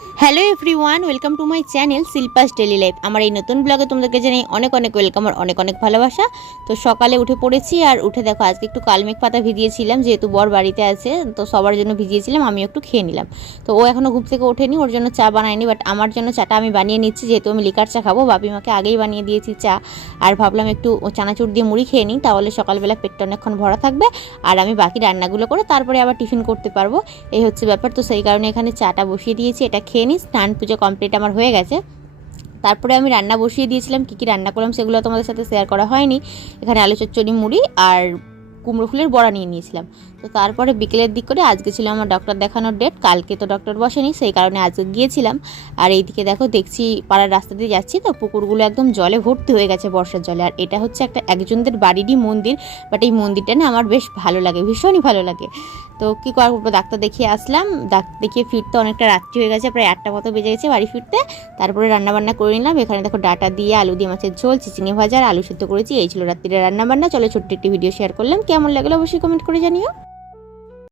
Hello everyone welcome to my channel Shilpa's daily life আমার এই নতুন ব্লগে তোমাদেরকে জানাই অনেক অনেক ওয়েলকাম আর অনেক অনেক ভালোবাসা। তো সকালে উঠে পড়েছি আর উঠে দেখো, আজকে একটু কালমেঘ পাতা ভিজিয়েছিলাম, যেহেতু বর বাড়িতে আছে, তো সবার জন্য ভিজিয়েছিলাম আমি একটু খেয়ে নিলাম। তো ও এখনও ঘুম থেকে ওঠেনি, ওর জন্য চা বানায়নি বাট আমার জন্য চাটা আমি বানিয়ে নিচ্ছি, যেহেতু আমি লিকার চা খাব বাপি মাকে আগেই বানিয়ে দিয়েছি চা। আর ভাবলাম একটু চানাচুর দিয়ে মুড়ি খেয়ে নিই, তাহলে সকালবেলা পেটটা অনেকক্ষণ ভরা থাকবে, আর আমি বাকি রান্নাগুলো করে তারপরে আবার টিফিন করতে পারব। এই হচ্ছে ব্যাপার, তো সেই কারণে এখানে চাটা বসিয়ে দিয়েছি, এটা খেয়ে নিই, স্নান পুজো কমপ্লিট আমার হয়ে গেছে। তারপরে আমি রান্না বসিয়ে দিয়েছিলাম, কী কী রান্না করলাম সেগুলো তোমাদের সাথে শেয়ার করা হয়নি। এখানে আলু চচ্চড়ি, মুড়ি আর কুমড়ো ফুলের বড়া নিয়ে নিয়েছিলাম। তো তারপরে বিকেলের দিক করে আজকে ছিল আমার ডক্টর দেখানোর ডেট কালকে তো ডক্টর বসেনি, সেই কারণে আজকে গিয়েছিলাম। আর এইদিকে দেখো, দেখছি পাড়ার রাস্তা দিয়ে যাচ্ছি, তো পুকুরগুলো একদম জলে ভর্তি হয়ে গেছে বর্ষার জলে। আর এটা হচ্ছে একটা একজনদের বাড়িরই মন্দির বাট এই মন্দিরটা না আমার বেশ ভালো লাগে, ভীষণই ভালো লাগে। তো কী করব ডাক্তার দেখিয়ে আসলাম। ডাক্তার দেখিয়ে ফিরতে অনেকটা রাত্রি হয়ে গেছে, প্রায় আটটা মতো বেজে গেছে বাড়ি ফিরতে। তারপরে রান্নাবান্না করে নিলাম। এখানে দেখো ডাটা দিয়ে আলু দিয়ে মাছের ঝোল, চিচিঙে ভাজা আলু সেদ্ধ করেছি। এই ছিল রাত্রিরে রান্নাবান্না। চলো ছোট্ট একটি ভিডিও শেয়ার করলাম। কেমন লাগল অবশ্যই কমেন্ট করে জানিও।